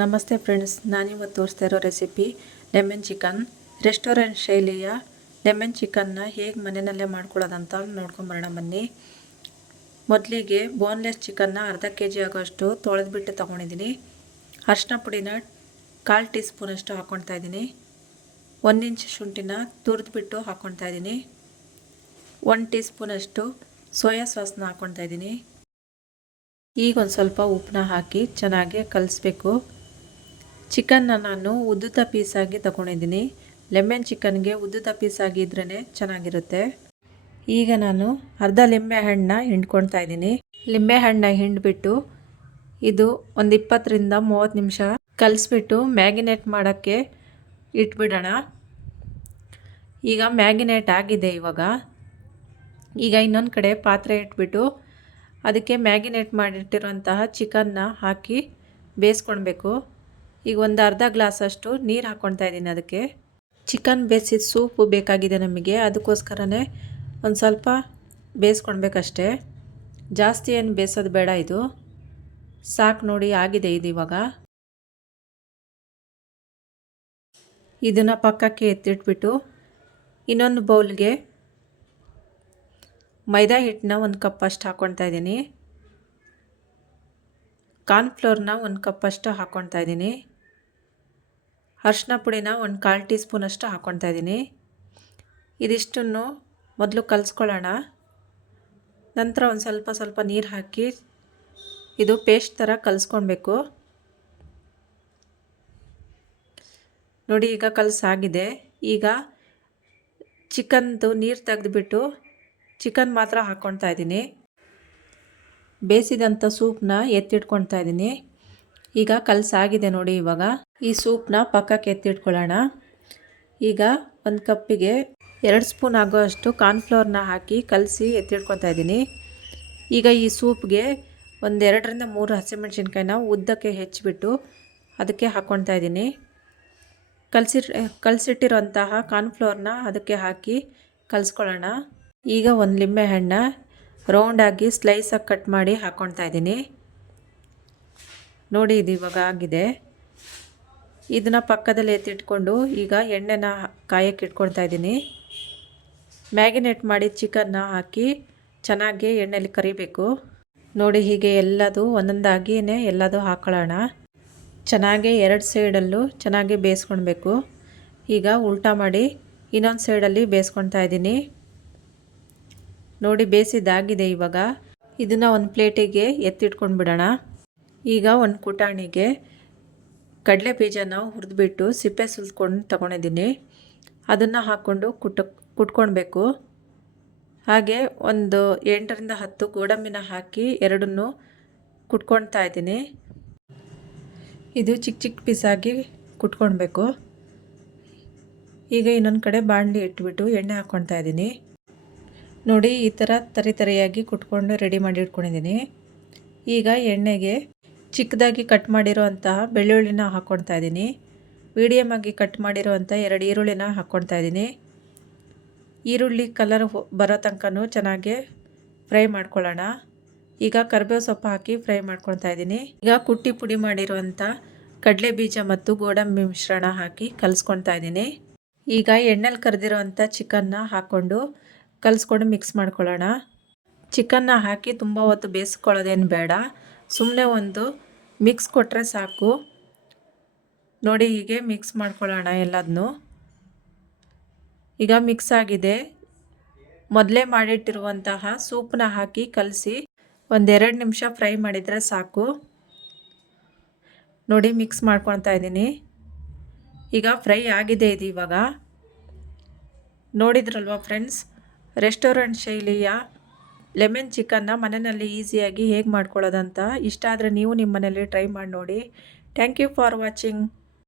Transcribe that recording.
ನಮಸ್ತೆ ಫ್ರೆಂಡ್ಸ್, ನಾನಿವತ್ತು ತೋರಿಸ್ತಾ ಇರೋ ರೆಸಿಪಿ ಲೆಮನ್ ಚಿಕನ್. ರೆಸ್ಟೋರೆಂಟ್ ಶೈಲಿಯ ಲೆಮನ್ ಚಿಕನ್ನ ಹೇಗೆ ಮನೆಯಲ್ಲೇ ಮಾಡ್ಕೊಳ್ಳೋದಂತ ನೋಡ್ಕೊಂಬರೋಣ ಬನ್ನಿ. ಮೊದಲಿಗೆ ಬೋನ್ಲೆಸ್ ಚಿಕನ್ನ ಅರ್ಧ ಕೆ ಜಿ ಆಗೋಷ್ಟು ತೊಳೆದ್ಬಿಟ್ಟು ತೊಗೊಂಡಿದ್ದೀನಿ. ಅರಿಶಿನ ಪುಡಿನ ಕಾಲು ಟೀ ಸ್ಪೂನಷ್ಟು ಹಾಕ್ಕೊಳ್ತಾ ಇದ್ದೀನಿ. ಒಂದು ಇಂಚ್ ಶುಂಠಿನ ತುರಿದ್ಬಿಟ್ಟು ಹಾಕ್ಕೊಳ್ತಾ ಇದ್ದೀನಿ. ಒನ್ ಟೀ ಸ್ಪೂನಷ್ಟು ಸೋಯಾ ಸಾಸ್ನ ಹಾಕ್ಕೊಳ್ತಾ ಇದ್ದೀನಿ. ಈಗ ಒಂದು ಸ್ವಲ್ಪ ಉಪ್ಪನ್ನ ಹಾಕಿ ಚೆನ್ನಾಗಿ ಕಲಿಸ್ಬೇಕು. ಚಿಕನ್ನ ನಾನು ಉದ್ದುದ ಪೀಸಾಗಿ ತಗೊಂಡಿದ್ದೀನಿ. ಲೆಮನ್ ಚಿಕನ್ಗೆ ಉದ್ದುತ ಪೀಸಾಗಿ ಇದ್ರೇ ಚೆನ್ನಾಗಿರುತ್ತೆ. ಈಗ ನಾನು ಅರ್ಧ ಲಿಂಬೆ ಹಣ್ಣನ್ನ ಹಿಂಡ್ಕೊಳ್ತಾ ಇದ್ದೀನಿ. ಲಿಂಬೆ ಹಣ್ಣನ್ನ ಹಿಂಡ್ಬಿಟ್ಟು ಇದು ಒಂದು ಇಪ್ಪತ್ತರಿಂದ ಮೂವತ್ತು ನಿಮಿಷ ಕಲಿಸ್ಬಿಟ್ಟು ಮ್ಯಾಗಿನೇಟ್ ಮಾಡೋಕ್ಕೆ ಇಟ್ಬಿಡೋಣ. ಈಗ ಮ್ಯಾಗಿನೇಟ್ ಆಗಿದೆ ಇವಾಗ. ಈಗ ಇನ್ನೊಂದು ಕಡೆ ಪಾತ್ರೆ ಇಟ್ಬಿಟ್ಟು ಅದಕ್ಕೆ ಮ್ಯಾಗಿನೇಟ್ ಮಾಡಿಟ್ಟಿರುವಂತಹ ಚಿಕನ್ನ ಹಾಕಿ ಬೇಯಿಸ್ಕೊಳ್ಬೇಕು. ಈಗ ಒಂದು ಅರ್ಧ ಗ್ಲಾಸಷ್ಟು ನೀರು ಹಾಕ್ಕೊಳ್ತಾ ಇದ್ದೀನಿ ಅದಕ್ಕೆ. ಚಿಕನ್ ಬೇಯಿಸಿದ ಸೂಪು ಬೇಕಾಗಿದೆ ನಮಗೆ. ಅದಕ್ಕೋಸ್ಕರನೇ ಒಂದು ಸ್ವಲ್ಪ ಬೇಯಿಸ್ಕೊಳ್ಬೇಕಷ್ಟೇ. ಜಾಸ್ತಿ ಏನು ಬೇಯಿಸೋದು ಬೇಡ ಇದು. ಸಾಕು ನೋಡಿ ಆಗಿದೆ ಇದು ಇವಾಗ. ಇದನ್ನು ಪಕ್ಕಕ್ಕೆ ಎತ್ತಿಟ್ಬಿಟ್ಟು ಇನ್ನೊಂದು ಬೌಲ್ಗೆ ಮೈದಾ ಹಿಟ್ಟನ್ನ ಒಂದು ಕಪ್ ಅಷ್ಟು ಹಾಕ್ಕೊಳ್ತಾ ಇದ್ದೀನಿ. ಕಾರ್ನ್ಫ್ಲೋರ್ನ ಒಂದು ಕಪ್ ಅಷ್ಟು ಹಾಕ್ಕೊಳ್ತಾ ಇದ್ದೀನಿ. ಅರ್ಶಿನ ಪುಡಿನ ಒಂದು ಕಾಲು ಟೀ ಸ್ಪೂನಷ್ಟು ಹಾಕ್ಕೊಳ್ತಾ ಇದ್ದೀನಿ. ಇದಿಷ್ಟನ್ನು ಮೊದಲು ಕಲಿಸ್ಕೊಳ್ಳೋಣ. ನಂತರ ಒಂದು ಸ್ವಲ್ಪ ಸ್ವಲ್ಪ ನೀರು ಹಾಕಿ ಇದು ಪೇಸ್ಟ್ ಥರ ಕಲಿಸ್ಕೊಳ್ಬೇಕು. ನೋಡಿ, ಈಗ ಕಲಸಾಗಿದೆ ಈಗ ಚಿಕನ್ದು ನೀರು ತೆಗೆದುಬಿಟ್ಟು ಚಿಕನ್ ಮಾತ್ರ ಹಾಕ್ಕೊಳ್ತಾ ಇದ್ದೀನಿ. ಬೇಯಿಸಿದಂಥ ಸೂಪ್ನ ಎತ್ತಿಟ್ಕೊಳ್ತಾ ಇದ್ದೀನಿ. ಈಗ ಕಲಸಾಗಿದೆ ನೋಡಿ ಇವಾಗ. ಈ ಸೂಪ್ನ ಪಕ್ಕಕ್ಕೆ ಎತ್ತಿಟ್ಕೊಳ್ಳೋಣ. ಈಗ ಒಂದು ಕಪ್ಪಿಗೆ ಎರಡು ಸ್ಪೂನ್ ಆಗೋಷ್ಟು ಕಾರ್ನ್ಫ್ಲೋರ್ನ ಹಾಕಿ ಕಲಸಿ ಎತ್ತಿಟ್ಕೊತಾ ಇದ್ದೀನಿ. ಈಗ ಈ ಸೂಪ್ಗೆ ಒಂದು ಎರಡರಿಂದ ಮೂರು ಹಸಿಮೆಣ್ಸಿನ್ಕಾಯಿನ ಉದ್ದಕ್ಕೆ ಹೆಚ್ಚಿಬಿಟ್ಟು ಅದಕ್ಕೆ ಹಾಕ್ಕೊಳ್ತಾ ಇದ್ದೀನಿ. ಕಲಸಿ ಕಲಸಿಟ್ಟಿರೋಂತಹ ಕಾರ್ನ್ಫ್ಲೋರ್ನ ಅದಕ್ಕೆ ಹಾಕಿ ಕಲಿಸ್ಕೊಳ್ಳೋಣ. ಈಗ ಒಂದು ಲಿಂಬೆ ಹಣ್ಣ ರೌಂಡಾಗಿ ಸ್ಲೈಸಾಗಿ ಕಟ್ ಮಾಡಿ ಹಾಕ್ಕೊಳ್ತಾ ಇದ್ದೀನಿ. ನೋಡಿ ಇದು ಇವಾಗ ಆಗಿದೆ. ಇದನ್ನು ಪಕ್ಕದಲ್ಲಿ ಎತ್ತಿಟ್ಕೊಂಡು ಈಗ ಎಣ್ಣೆನ ಕಾಯಕ್ಕೆ ಇಟ್ಕೊಳ್ತಾ ಇದ್ದೀನಿ. ಮ್ಯಾಗಿನೇಟ್ ಮಾಡಿ ಚಿಕನ್ನ ಹಾಕಿ ಚೆನ್ನಾಗಿ ಎಣ್ಣೆಲಿ ಕರಿಬೇಕು. ನೋಡಿ ಹೀಗೆ ಎಲ್ಲದು ಒಂದೊಂದಾಗಿಯೇ ಎಲ್ಲದು ಹಾಕೊಳ್ಳೋಣ. ಚೆನ್ನಾಗಿ ಎರಡು ಸೈಡಲ್ಲೂ ಚೆನ್ನಾಗಿ ಬೇಯಿಸ್ಕೊಳ್ಬೇಕು. ಈಗ ಉಲ್ಟಾ ಮಾಡಿ ಇನ್ನೊಂದು ಸೈಡಲ್ಲಿ ಬೇಯಿಸ್ಕೊಳ್ತಾ ಇದ್ದೀನಿ. ನೋಡಿ ಬೇಯಿಸಿದ್ದಾಗಿದೆ ಇವಾಗ. ಇದನ್ನು ಒಂದು ಪ್ಲೇಟಿಗೆ ಎತ್ತಿಟ್ಕೊಂಡು ಬಿಡೋಣ ಈಗ ಒಂದು ಕುಟಾಣಿಗೆ ಕಡಲೆ ಬೀಜನ ಹುರಿದ್ಬಿಟ್ಟು ಸಿಪ್ಪೆ ಸುಲ್ಕೊಂಡು ತಗೊಂಡಿದ್ದೀನಿ. ಅದನ್ನು ಹಾಕ್ಕೊಂಡು ಕುಟ್ಟ ಕುಟ್ಕೊಳ್ಬೇಕು ಹಾಗೆ ಒಂದು ಎಂಟರಿಂದ ಹತ್ತು ಗೋಡಂಬಿನ ಹಾಕಿ ಎರಡನ್ನೂ ಕುಟ್ಕೊಳ್ತಾ ಇದ್ದೀನಿ. ಇದು ಚಿಕ್ಕ ಚಿಕ್ಕ ಪೀಸಾಗಿ ಕುಟ್ಕೊಳ್ಬೇಕು ಈಗ ಇನ್ನೊಂದು ಕಡೆ ಬಾಣಲಿ ಇಟ್ಬಿಟ್ಟು ಎಣ್ಣೆ ಹಾಕ್ಕೊಳ್ತಾ ಇದ್ದೀನಿ. ನೋಡಿ, ಈ ಥರ ತರಿ ತರಿಯಾಗಿ ಕುಟ್ಕೊಂಡು ರೆಡಿ ಮಾಡಿ ಇಟ್ಕೊಂಡಿದ್ದೀನಿ. ಈಗ ಎಣ್ಣೆಗೆ ಚಿಕ್ಕದಾಗಿ ಕಟ್ ಮಾಡಿರುವಂತಹ ಬೆಳ್ಳುಳ್ಳಿನ ಹಾಕ್ಕೊಳ್ತಾ ಇದ್ದೀನಿ. ಮೀಡಿಯಮ್ ಆಗಿ ಕಟ್ ಮಾಡಿರುವಂಥ ಎರಡು ಈರುಳ್ಳಿನ ಹಾಕ್ಕೊಳ್ತಾ ಇದ್ದೀನಿ. ಈರುಳ್ಳಿ ಕಲರ್ ಬರೋ ತನಕನೂ ಚೆನ್ನಾಗಿ ಫ್ರೈ ಮಾಡ್ಕೊಳ್ಳೋಣ. ಈಗ ಕರ್ಬೇವು ಸೊಪ್ಪು ಹಾಕಿ ಫ್ರೈ ಮಾಡ್ಕೊಳ್ತಾ ಇದ್ದೀನಿ. ಈಗ ಕುಟ್ಟಿ ಪುಡಿ ಮಾಡಿರುವಂಥ ಕಡಲೆ ಬೀಜ ಮತ್ತು ಗೋಡಂಬಿ ಮಿಶ್ರಣ ಹಾಕಿ ಕಲಿಸ್ಕೊಳ್ತಾ ಇದ್ದೀನಿ. ಈಗ ಎಣ್ಣೆಲಿ ಕರೆದಿರೋವಂಥ ಚಿಕನ್ನ ಹಾಕ್ಕೊಂಡು ಕಲಿಸ್ಕೊಂಡು ಮಿಕ್ಸ್ ಮಾಡ್ಕೊಳ್ಳೋಣ. ಚಿಕನ್ನ ಹಾಕಿ ತುಂಬ ಹೊತ್ತು ಬೇಯಿಸ್ಕೊಳ್ಳೋದೇನು ಬೇಡ. ಸುಮ್ಮನೆ ಒಂದು ಮಿಕ್ಸ್ ಕೊಟ್ಟರೆ ಸಾಕು. ನೋಡಿ ಹೀಗೆ ಮಿಕ್ಸ್ ಮಾಡ್ಕೊಳ್ಳೋಣ ಎಲ್ಲದನ್ನು ಈಗ ಮಿಕ್ಸ್ ಆಗಿದೆ. ಮೊದಲೇ ಮಾಡಿಟ್ಟಿರುವಂತಹ ಸೂಪನ್ನ ಹಾಕಿ ಕಲಸಿ ಒಂದೆರಡು ನಿಮಿಷ ಫ್ರೈ ಮಾಡಿದರೆ ಸಾಕು. ನೋಡಿ ಮಿಕ್ಸ್ ಮಾಡ್ಕೊಳ್ತಾ ಇದ್ದೀನಿ. ಈಗ ಫ್ರೈ ಆಗಿದೆ ಇದು ಇವಾಗ. ನೋಡಿದ್ರಲ್ವ ಫ್ರೆಂಡ್ಸ್ ರೆಸ್ಟೋರೆಂಟ್ ಶೈಲಿಯ ಲೆಮನ್ ಚಿಕನ್ನ ಮನೆಯಲ್ಲಿ ಈಸಿಯಾಗಿ ಹೇಗೆ ಮಾಡ್ಕೊಳ್ಳೋದಂತ ಇಷ್ಟ ಆದರೆ ನೀವು ನಿಮ್ಮ ಮನೇಲಿ ಟ್ರೈ ಮಾಡಿ ನೋಡಿ. Thank you for watching.